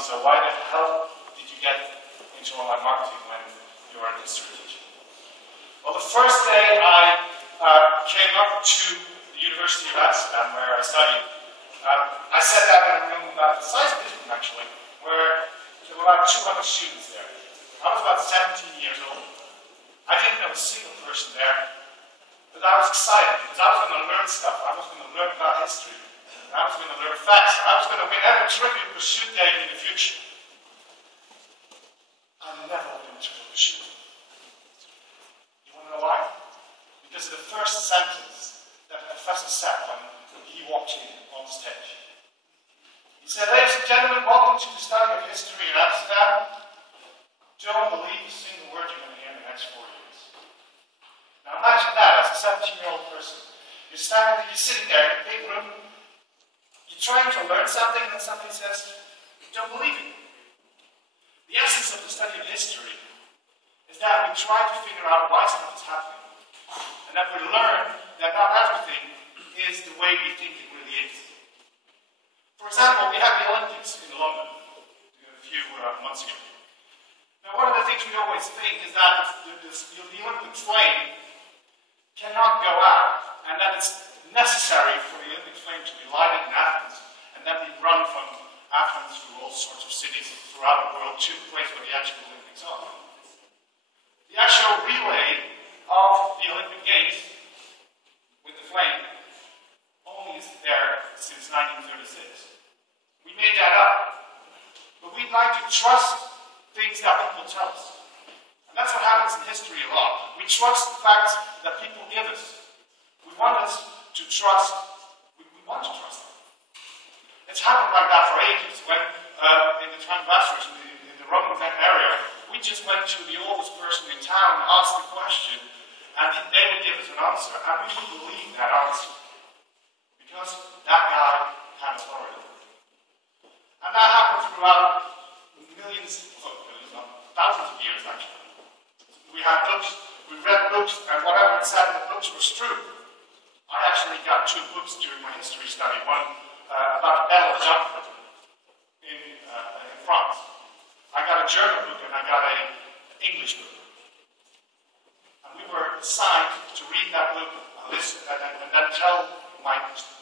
me, so why the hell did you get into online marketing when you were a history teacher? Well, the first day I came up to the University of Amsterdam, where I studied, I sat down in a room about the size of this room, actually, where there were about 200 students there. I was about 17 years old. I didn't know a single person there, but I was excited because I was going to learn stuff. I was going to learn about history. I was going to learn facts. I was going to win every Trivial Pursuit game in the future. I never won a Trivial Pursuit. You want to know why? Because of the first sentence that the professor said when he walked in on stage. He said, "Ladies and gentlemen, welcome to the study of history in Amsterdam. Don't believe a single word you're going to hear in the next 4 years." Now imagine that as a 17-year-old person. You're sitting there in a big room, you're trying to learn something, and somebody says, "Don't believe it." The essence of the study of history is that we try to figure out why stuff is happening. And that we learn that not everything is the way we think it really is. For example, we had the Olympics in London a few months ago. Now, one of the things we always think is that the Olympic flame cannot go out, and that it's necessary for the Olympic flame to be lighted in Athens, and then be run from Athens through all sorts of cities throughout the world to the place where the actual Olympics are. The actual relay of the Olympic Games with the flame only is there since 1936. We made that up, but we'd like to trust things that people tell us. And that's what happens in history a lot. We trust the facts that people give us. We want to trust them. It's happened like that for ages. When, in the time of Lazarus, in the Roman area, we just went to the oldest person in town and asked the question, and they would give us an answer, and we would believe that answer. Because that guy had authority. And that happened throughout thousands of years, actually. We had books, we read books, and whatever it said in the books was true. I actually got 2 books during my history study. One about the Battle of Dunkirk in France. I got a German book and I got an English book. And we were assigned to read that book and listen and then tell my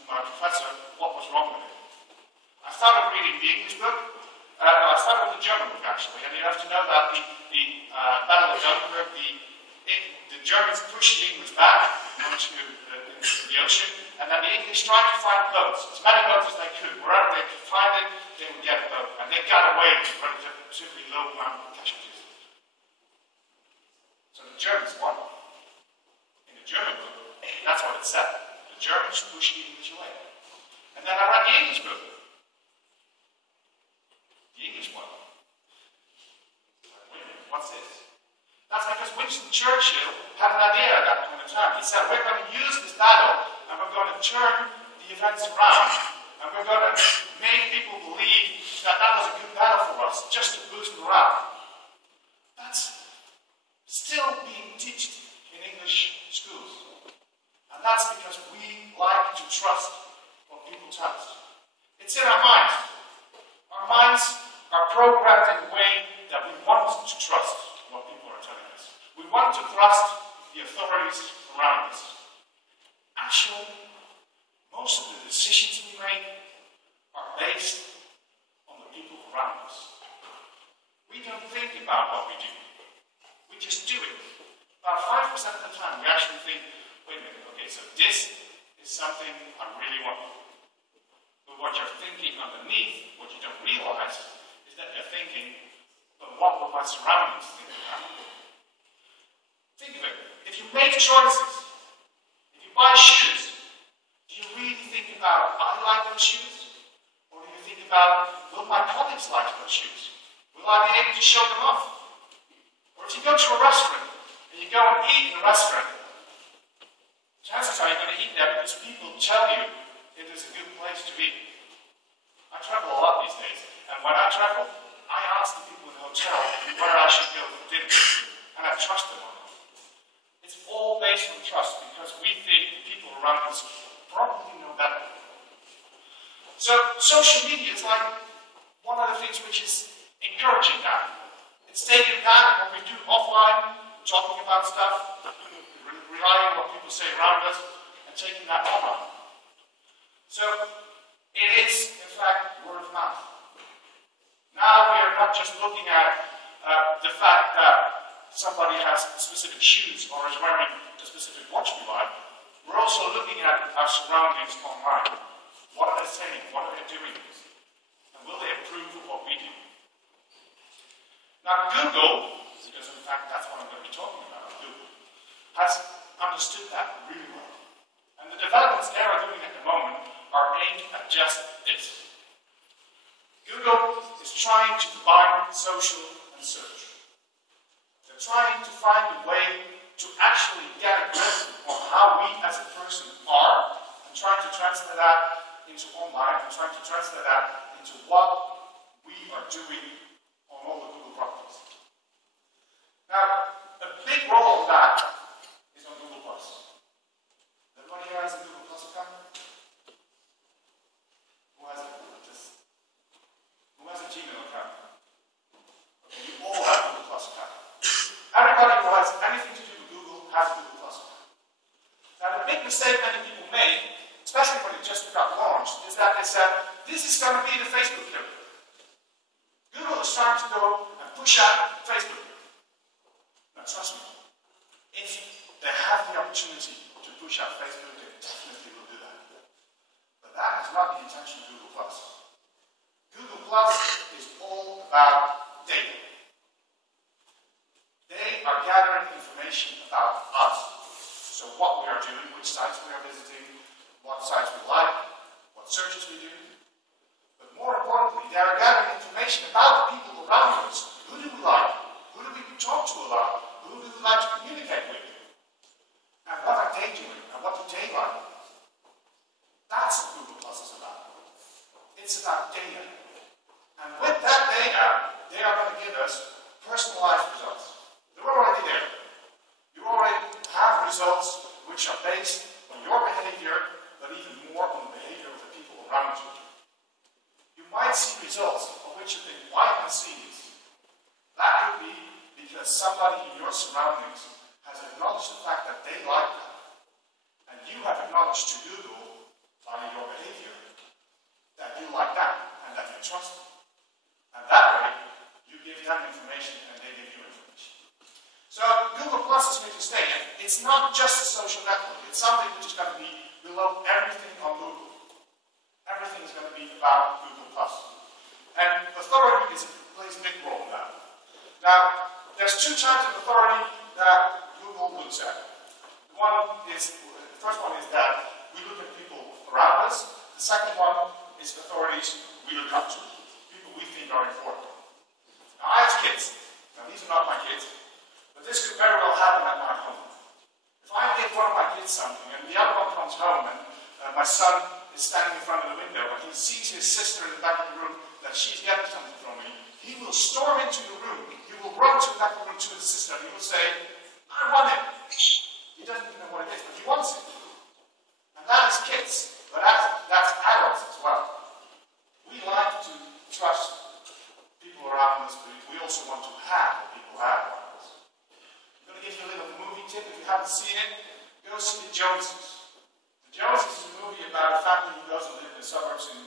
professor what was wrong with it. I started reading the English book. I started with the German book, actually, and you have to know that the Battle of Dunkirk, the Germans pushed the English back onto the ocean, and then the English tried to find boats, as many boats as they could. Wherever they could find it, they would get a boat, and they got away with relatively low amount of casualties. So the Germans won. In the German book, that's what it said. The Germans pushed the English away. And then I read the English book. The English one. Wait a minute, what's this? That's because Winston Churchill had an idea at that point in time. He said, we're going to use this battle, and we're going to turn the events around, and we're going to make people believe that that was a good battle for us, just to boost morale. That's still being taught in English schools. And that's because we like to trust what people tell us. It's in our minds. Our minds are programmed in a way that we want to trust what people are telling us. We want to trust the authorities around us. Actually, most of the decisions we make are based on the people around us. We don't think about what we do. We just do it. About 5% of the time, we actually think, wait a minute, okay, so this is something I really want. But what you're thinking underneath, what you don't realize, is that you're thinking, but what will my surroundings think about it? Think of it. If you make choices, if you buy shoes, do you really think about, I like those shoes? Or do you think about, will my colleagues like those shoes? Will I be able to show them off? Or if you go to a restaurant, and you go and eat in a restaurant, chances are you're going to eat there because people tell you it is a good place to eat. I travel a lot these days, and when I travel, I ask the people in the hotel where I should go for dinner, and I trust them on it. It's all based on trust because we think the people around us probably know better. So social media is like one of the things which is encouraging that. It's taking that, what we do offline, talking about stuff, relying on what people say around us, and taking that online. So, it is, in fact, word of mouth. Now we are not just looking at the fact that somebody has specific shoes or is wearing a specific watch we like. We're also looking at our surroundings online. What are they saying? What are they doing? And will they approve of what we do? Now Google, because in fact that's what I'm going to be talking about, Google, has understood that really well. And the developments they are doing at the moment are aimed at just this. Google is trying to combine social and search. They're trying to find a way to actually get a grip on how we as a person are, and trying to translate that into online, and trying to translate that into what we are doing on all the Google properties. Now, a big role of that is on Google+. Everybody here has a Google+ account? Who has a Who has a Gmail account? Okay, you all have a Google+ account. Everybody who has anything to do with Google has a Google+ account. Now, the big mistake many people make, especially when it just got launched, is that they said, this is going to be the Facebook killer. Google is trying to go and push out Facebook. Now, trust me, if they have the opportunity to push out Facebook, they definitely will do that. But that is not the intention of Google+. Google+ is all about data. They are gathering information about us. So what we are doing, which sites we are visiting, what sites we like, what searches we do. But more importantly, they are gathering information about the people around us. Who do we like? Who do we talk to a lot? Who do we like to communicate with? And what are they doing? And what do they like? That's what Google+ is about. It's about data. And with that data, they are going to give us personalized results. They're already there. You already have results which are based on your behavior, but even more on the behavior of the people around you. You might see results of which you think, why am I seeing this? That could be because somebody in your surroundings has acknowledged the fact that they like that. And you have acknowledged to Google, by your behavior, that you like that and that you trust them. And that way, you give them information and they give you information. So Google+ is here to stay. It's not just a social network. It's something which is going to be below everything on Google. Everything is going to be about Google+. And authority plays a big role in that. Now, there's two types of authority that Google looks at. The first one is that we look at people around us. The second one is authorities we look up to. People we think are important. Now, I have kids. Now, these are not my kids. But this could very well happen at my home. If I give one of my kids something, and the other one comes home, and my son is standing in front of the window, and he sees his sister in the back of the room, that she's getting something from me, he will storm into the room. He will run to the back of the room to his sister, and he will say, I want it. He doesn't even know what it is, but he wants it. And that is kids, but that's adults as well. We like to trust people around us, but we also want to have what people have around us. I'm going to give you a little movie tip. If you haven't seen it, go see The Joneses. The Joneses is a movie about a family who goes and live in the suburbs in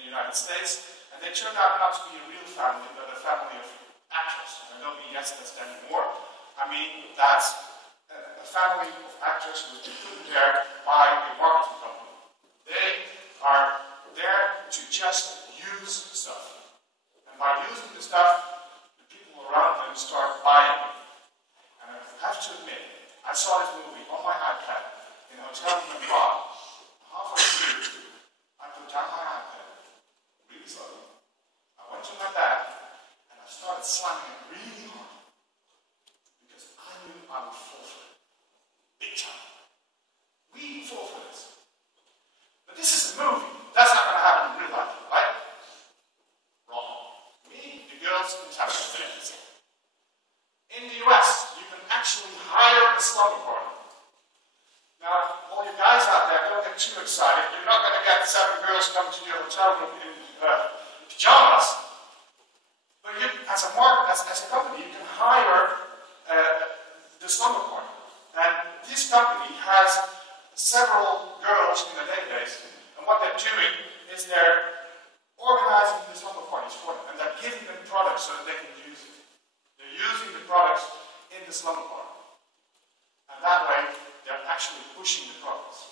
the United States, and they turn out not to be a real family, but a family of actors. And I don't mean yes, that's anymore. I mean that's a family of actors who has been put there by a marketing company. They are there to just use stuff. And by using the stuff, the people around them start buying it. And I have to admit, I saw this movie on my iPad in a hotel room in Prague. Halfway through, I put down my iPad really slowly. I went to my bag and I started slamming it really hard. Because I knew I would fall for it. Big time. We fall for this. But this is a movie. That's not going to happen in real life, right? Wrong. Me, the girls, and television things. In the US, you can actually hire a slumber party. Now, all you guys out there, don't get too excited. You're not going to get 7 girls coming to your hotel room in pajamas. several girls in the database, and what they're doing is they're organizing the slumber parties for them, and they're giving them products so that they can use it. They're using the products in the slumber party. And that way, they're actually pushing the products.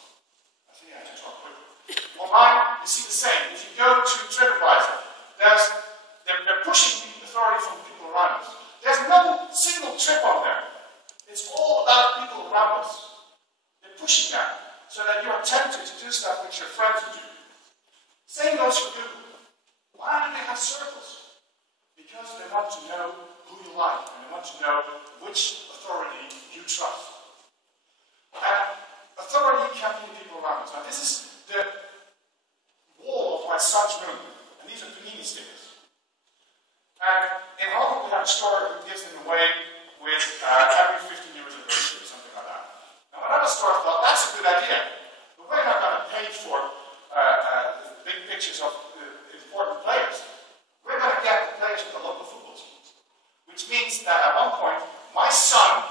I think I have to talk quickly. Online, you see the same. If you go to TripAdvisor, they're pushing the authority from the people around us. There's no single trip on there. It's all about people around us. They're pushing that so that you are tempted to do stuff which your friends would do. Same goes for Google. Why do they have circles? Because they want to know who you like, and they want to know which authority you trust. And authority can be the people around us. Now this is the wall of my son's room, and these are panini stickers. And in Hong Kong we have a store who gives them away with every 15 years anniversary or something like that. Now another store thought, that's a good idea, but we're not going to pay for big pictures of important players. We're going to get the players of the local football teams. Which means that at one point, my son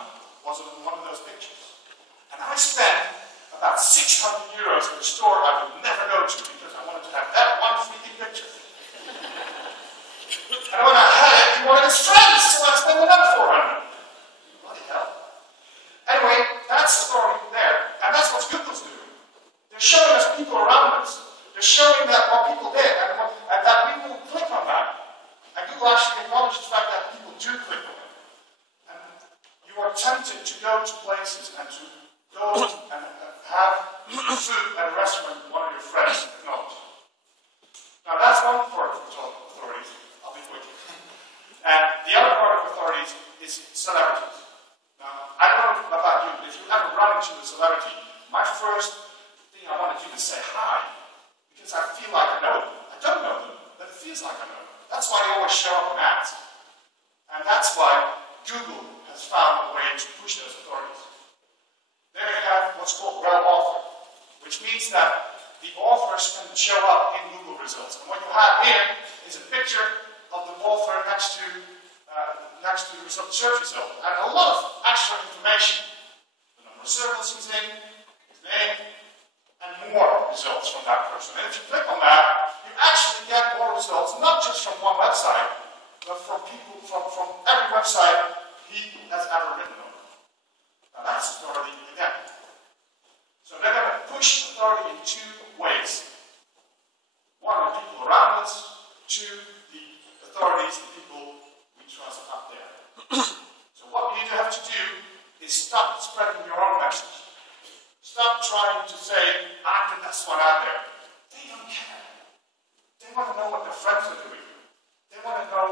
was in one of those pictures. And I spent about 600 euros in a store I would never go to because I wanted to have that one freaking picture. And when I had it, he wanted his friends, so I spent another 400. Bloody hell. Anyway, that's authority there. And that's what Google's doing. They're showing us people around us. They're showing that what people did, and that people click on that. And Google actually acknowledges the fact that people do click on it. And you are tempted to go to places and to go and have food at a restaurant one of your friends acknowledge. Now that's one part of authorities. I'll be quick. And the other part of authorities is celebrities. Now, I don't know about you, but if you ever run into a celebrity, my first thing I want to do is say hi. Because I feel like I know them. I don't know them, but it feels like I know them. That's why they always show up in ads. And that's why Google has found a way to push those authorities. There you have what's called well authored, which means that the authors can show up in Google results. And what you have here is a picture of the author next to the search result. And a lot of extra information. The number of circles he's in, his name, and more results from that person. And if you click on that, you actually get more results, not just from one website, but from people from every website he has ever written on. Now that's authority again. So they're going to push authority in two ways. One, the people around us. Two, the authorities, the people we trust up there. So what you have to do is stop spreading your own message. Stop trying to say, I'm the best one out there. They don't care. They want to know what their friends are doing. They want to know